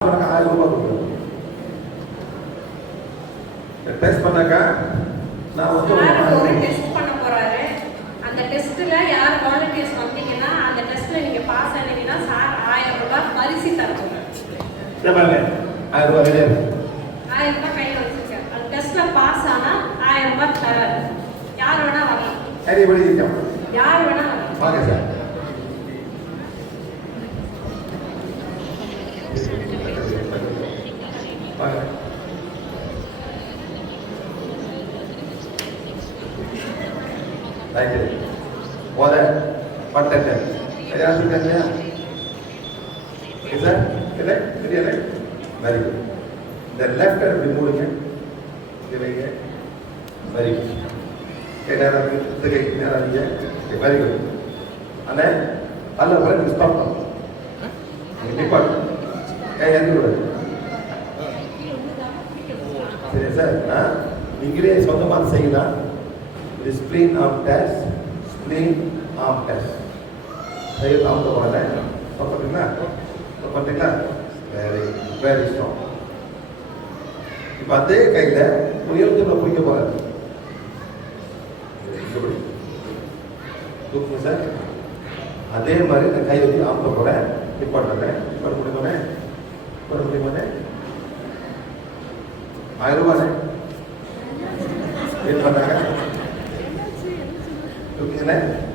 உனக்கு ஆயிரம் ரூபாய் கொடுக்குறேன் டெஸ்ட் பண்ணாக்கா நான் வந்து சார் டெஸ்ட் பண்ண போறாரு அந்த டெஸ்ட்ல யார் வாலண்டியர்ஸ் வந்தீங்கன்னா அந்த டெஸ்ட்ல நீங்க பாஸ் ஆனீங்கன்னா சார் ஆயிரம் ரூபாய் பரிசு தர பாருங்க. ஆயிரம் ரூபாய் வெளியே. ஆயிரம் ரூபாய் கையில வச்சிருக்கேன். அந்த டெஸ்ட்ல பாஸ் ஆனா ஆயிரம் ரூபாய் தராரு யார் வேணா வரலாம். everybody இருக்கோம் யார் வேணா வரலாம். வாங்க சார் வாங்க ரைட்டு போத பட்டட்டு யார் இருக்காங்க இல்லையா சார் இல்லை இல்லை வெரி குட் இந்த லெஃப்ட் ஹேண்ட் இப்படி மூடுங்க இது வைங்க வெரி குட் நேரம் இந்த கை நேரம் வைங்க வெரி குட் அண்ணே அல்ல வர நீங்க ஸ்டாப் பண்ணுங்க நிப்பாட்டு ஏன் எந்த விடாது சரி சார் ஆ நீங்களே சொந்தமாக செய்யலாம் இது spleen of days spleen of days செய்ய அவங்க போகல பண்ணுறீங்களா பண்ணுறீங்களா வெரி வெரி ஸ்ட்ராங் இப்போ அதே கையில் உயரத்தில் பிடிக்க போகிறாரு தூக்குங்க சார் அதே மாதிரி நான் கை வச்சு அமுக்க போகிறேன் நிப்பாட்டுறேன் நிப்பாட்ட முடியுமானே நிப்பாட்ட முடியுமானே ஆயிரம் ரூபாண்ணே என்ன பண்ணாங்க Amén.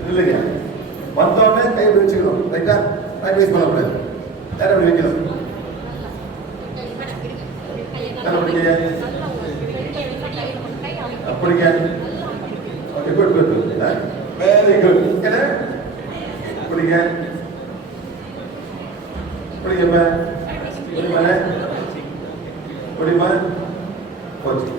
இது இல்லைங்க. வந்தோடனே கை இப்படி வச்சுக்கணும். ரைட்டா? டைம் வேஸ்ட் பண்ணக்கூடாது. வேற இப்படி வைக்கணும். நல்லா பிடிங்க. அப்படிங்க. Okay good good good very good என்ன? பிடிங்க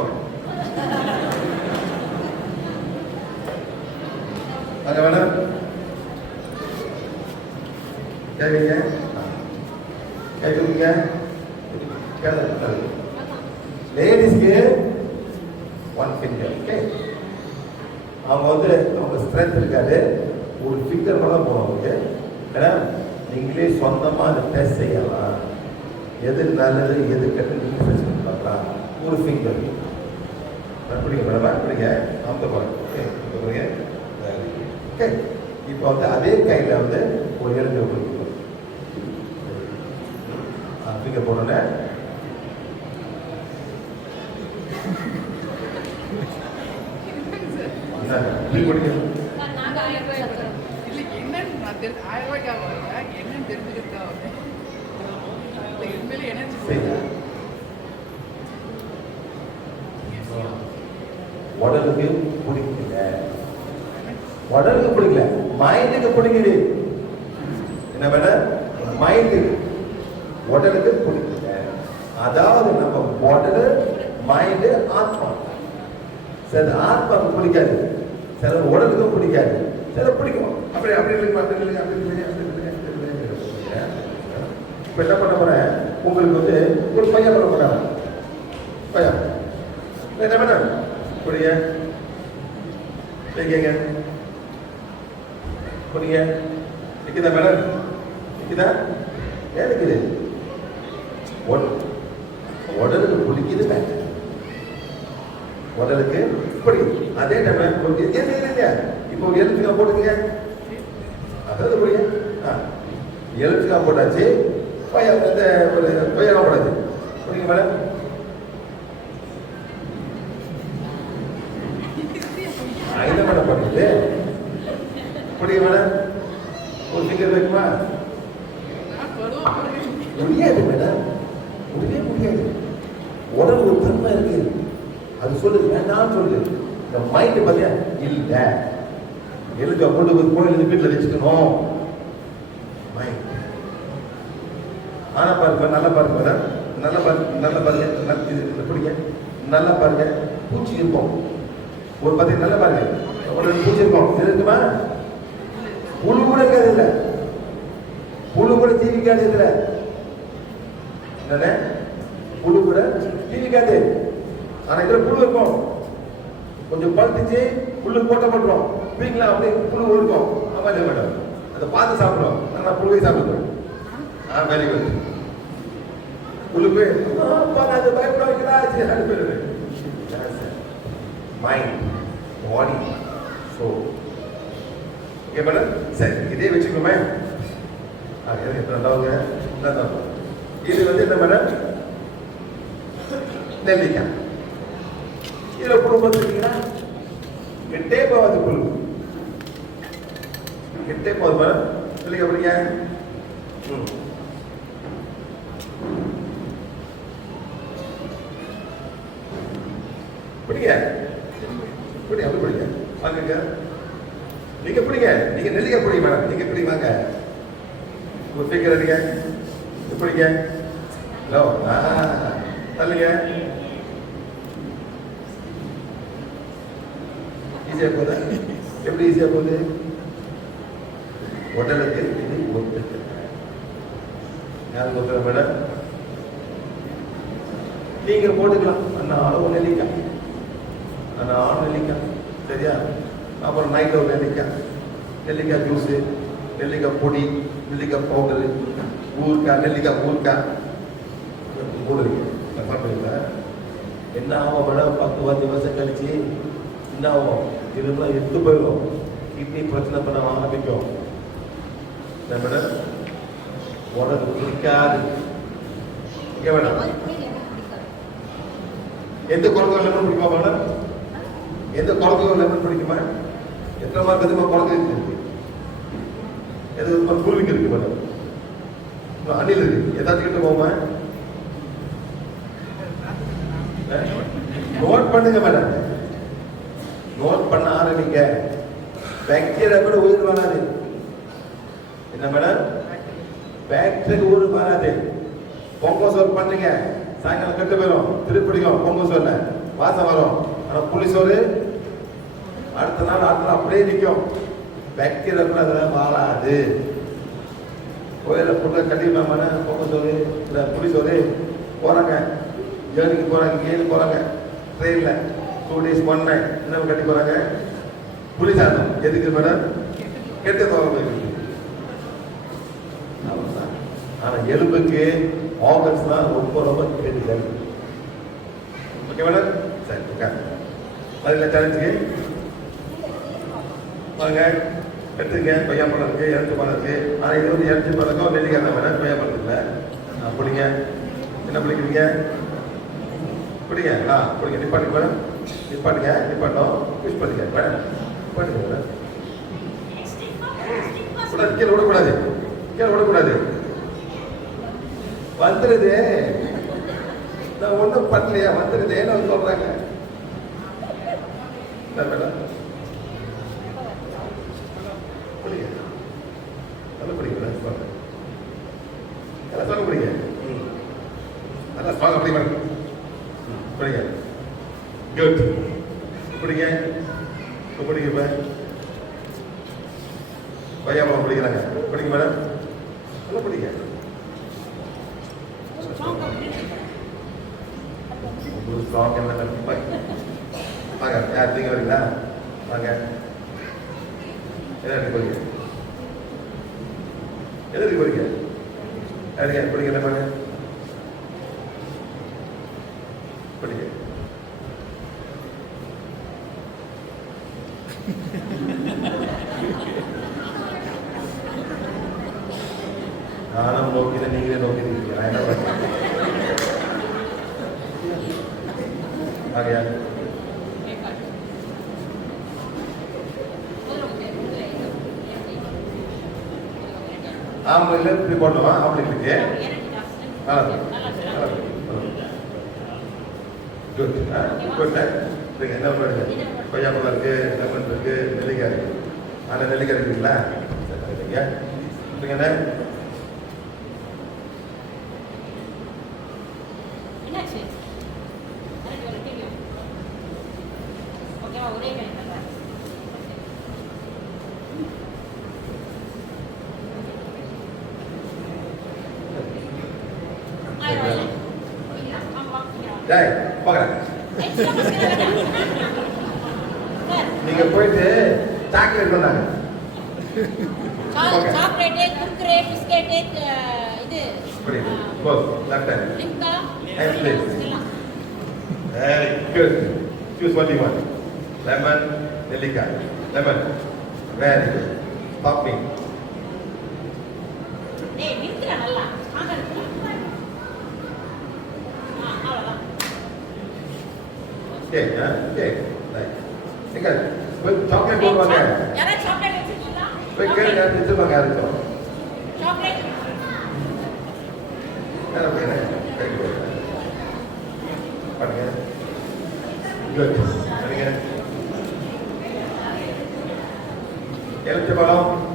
ஓகே மேடம் வேணாம் கேட்குறீங்க கேட்க லேடிஸ்க்கு ஒன் ஃபிங்கர் ஓகே அவங்க வந்து அவங்க ஸ்ட்ரென்த் இருக்காது. ஒரு ஃபிங்கர் கூட போகணும் ஓகே ஏன்னா நீங்களே சொந்தமாக அந்த டெஸ்ட் செய்யலாம். எது நல்லது எது கெட்டு நீங்கள் சர்ச் பண்ணி பார்க்கலாம். ஒரு ஃபிங்கர் பிடிங்க மேடம் அப்படிங்க அவங்க போகிறேன் ஓகே போகிறீங்க ஓகே இப்போ வந்து அதே கையில் வந்து ஒரு எழுந்து பிடிக்கணும் ஃபிங்கர் போடணும் இப்படி பிடிக்கணும் இல்லை என்னன்னு நான் தெரிஞ்சு ஆயிரம் ரூபாய்க்காக வரல என்னன்னு தெரிஞ்சுக்கிறதுக்காக வந்தேன் இல்லை உண்மையிலே எனர்ஜி சரி உடலுக்கு பிடிக்கல உடலுக்கு பிடிக்கல. மைண்டுக்கு பிடிக்குது. என்ன பண்ண மைண்டுக்கு உடலுக்கு பிடிக்கல. அதாவது நம்ம உடலு மைண்டு ஆத்மா. சில ஆத்மாவுக்கு பிடிக்காது. சில உடலுக்கும் பிடிக்காது. சில பிடிக்கும். அப்படி அப்படி இல்லைங்க அப்படி இல்லைங்க அப்படி இல்லைங்க அப்படி இல்லைங்க இப்போ என்ன பண்ண போறேன்? உங்களுக்கு வந்து ஒரு பையன் பண்ண போறாங்க பையன். என்ன பண்ண புரிய கேங்க புரிய நிற்குதா மேடம் நிற்குதா ஏன் நிற்குது உடலுக்கு பிடிக்குது மேடம் உடலுக்கு பிடிக்குது அதே டைம் ஏன் இல்லையா? இப்போ ஒரு எழுத்துக்கா போட்டுக்கீங்க. அதாவது புரிய ஆ. எழுத்துக்கா போட்டாச்சு. பையன் இந்த ஒரு பையனா போடாது புரியுங்க மேடம் என்ன மேடம் பண்ணுது முடியும் மேடம் ஒரு ஃபிங்கர் வைக்குமா முடியாது மேடம் முடியவே முடியாது. உடல் ஒரு தன்மை இருக்கு. அது சொல்லுது வேண்டாம் சொல்லு இந்த மைண்ட் பார்த்தியா இல்லை. எழுத கொண்டு போய் கோயில் வீட்டில் வச்சுக்கணும்? மைண்ட் ஆனா பாருங்க நல்லா பாருங்க நல்லா பாருங்க நல்லா பாருங்க. நல்ல- இது பிடிங்க. நல்லா பாருங்க. பூச்சி இருக்கும் ஒரு பார்த்தீங்கன்னா நல்லா பாருங்க. ஒரு பூச்சி இருக்கும் இருக்குமா? புழு கூட இருக்காது இல்ல புழு கூட ஜீவிக்காது இதுல என்ன புழு கூட ஜீவிக்காது ஆனா இதுல புழு இருக்கும். கொஞ்சம் பழுத்துச்சு புல்லு போட்ட பண்றோம் வீங்களா அப்படியே புழு இருக்கும். ஆமா இல்லை மேடம்? அதை பார்த்து சாப்பிடுறோம் ஆனா புழுவை சாப்பிடுறோம் ஆ வெரி குட் புழுப்பு அது பயப்பட வைக்கிறா சரி அனுப்பிடுது mind body so okay madam சரி இதே வச்சுக்கோமே ஆ எது இப்போ நல்லவங்க இது வந்து என்ன மேடம் நெல்லிக்காய். இதில் புழு பார்த்துருக்கீங்களா? எட்டே போகாது புழு. எட்டே போகுது மேடம் நெல்லிக்காய் பிடிங்க ம். பிடிங்க. அப்படி பிடிங்க. வாங்குங்க நீங்க பிடிங்க. நீங்க நெல்லிக்க பிடிங்க மேடம். நீங்க பிடி வாங்க. எப்படிங்க ஸ்பீக்கர் பிடிங்க. ஹலோ. ஆ தள்ளுங்க. ஈஸியா போதா எப்படி ஈஸியா போகுது? உடலுக்கு இது ஒத்துக்கு யாருக்கு மேடம். நீங்க போட்டுக்கலாம். அந்த அளவு நெல்லிக்காய். அண்ணா ஆண் நெல்லிக்காய். சரியா? அப்புறம் நைட் ஒரு நெல்லிக்காய் நெல்லிக்காய் ஜூஸு நெல்லிக்காய் பொடி நெல்லிக்காய் பவுடரு ஊறுக்காய் நெல்லிக்காய் நான் சாப்பிடுறீங்களா என்ன ஆகும்? மேடம் பத்து பத்து வருஷம் கழிச்சு என்ன ஆகும்? இதெல்லாம் எடுத்து போயிடும். கிட்னி பிரச்சனை பண்ண ஆரம்பிக்கும். என்ன மேடம் உடம்பு பிடிக்காது மேடம் எந்த குழந்தை லெமன் பிடிக்குமா மேடம் எந்த குழந்தை லெமன் பிடிக்குமா? எத்தனை மார்க் அதிகமாக குழந்தை இருக்கு எது ஒரு குருவிக்கு இருக்கு மேடம் இப்ப அணில் இருக்கு. ஏதாச்சும் கிட்ட போமா நோட் பண்ணுங்க மேடம் நோட் பண்ண ஆரம்பிங்க. பாக்டீரியா கூட உயிர் வராது என்ன மேடம் பாக்டீரியா உயிர் வராது பொங்கல் சோறு பண்ணுங்க. சாயங்காலம் கெட்டு போயிடும் திருப்பிடிக்கும் பொங்கல் சோறுல வாசம் வரும். ஆனால் புளி சோறு அடுத்த நாள் அடுத்த நாள் அப்படியே நிற்கும் வைக்கிறப்ப கூட அதில் கோயிலில் கோயில பொண்ணை கட்டிடுவாமான பொங்கல் சோறு இல்லை புளி சோறு போகிறாங்க ஜேர்னிக்கு போகிறாங்க இங்கேருந்து போகிறாங்க ட்ரெயினில் டூ டேஸ் ஒன் நைட் என்ன கட்டி போகிறாங்க புளி சாதம். எதுக்கு மேடம்? கெட்டு போக ஆனால் எலும்புக்கு ஆர்கன்ஸ் தான் ரொம்ப ரொம்ப கெடுதல் ஓகே மேடம் சரி ஓகே அதில் சேலஞ்சுக்கு வாங்க எடுத்துங்க கொய்யா பழம் இருக்கு இறச்சி பழம் இருக்கு? ஆனால் இது வந்து இறச்சி பழக்கம் நெல்லிக்காய் தான் மேடம் கொய்யா பழம் இல்லை பிடிங்க. என்ன பிடிக்கிறீங்க? பிடிங்க. ஆ பிடிங்க. நிப்பாட்டுங்க மேடம். நிப்பாட்டுங்க. நிப்பாட்டோம் யூஸ் பண்ணுங்க மேடம் நிப்பாட்டுங்க மேடம். கூடாது கீழே விடக்கூடாது. கீழே விடக்கூடாது. வந்துருது. நான் ஒன்றும் பண்ணலையா. வந்துருதேன்னு என்ன சொல்கிறாங்க என்ன மேடம் புரியுங்க நல்லா புரியுங்க நல்லா சொல்லுங்க நல்லா சொல்ல புரியுங்க நல்லா சொல்ல அப்படி மேடம் ம், குட் புரியுங்க இப்போ படிங்க இப்போ. பையா பையாமலம் படிக்கிறாங்க படிங்க மேடம் நல்லா படிங்க ஒரு ஸ்ட்ராங் என்ன கண்டிப்பா வாங்க யார் நீங்க வரீங்களா? வாங்க. என்ன எடுக்க போறீங்க? எதுக்கு போறீங்க யாருங்க படிங்க என்ன பாருங்க படிங்க நானும் நோக்கி நீங்களே நோக்கி இருக்கீங்க நான் என்ன நாம் இல்லை இப்படி பண்ணுவோம் அப்படி இருக்கு. குட் குட் இருக்கு என்ன பண்ணுங்க கொய்யாப்பழம் இருக்கு லெமன் இருக்கு நெல்லிக்காய் இருக்கு. ஆனால் நெல்லிக்காய் இருக்குங்களா? சரிங்க. என்ன டேய் பார்க்குறேன் நீங்க போயிட்டு chocolate Okay. Chocolate Kurkure biscuit இது புரியுது. Goes left hand Limca very good choose one you want lemon நெல்லிக்காய் லெமன் வெரி குட் டாப்பிங் டேய் நிறுத்துறா நல்லா ஆக இருக்குடா ஆ அவ்வளோதான் ஓகே ரைட் எங்க போய் சாக்லேட் கொண்டு வாங்க யாராவது சாக்லேட் வச்சிருக்கீங்களா போய் கேளுங்க வச்சுருவாங்க யாருக்கும் யாரும் போய் பண்ணுங்க பண்ணுங்க எலுமிச்சை பழம்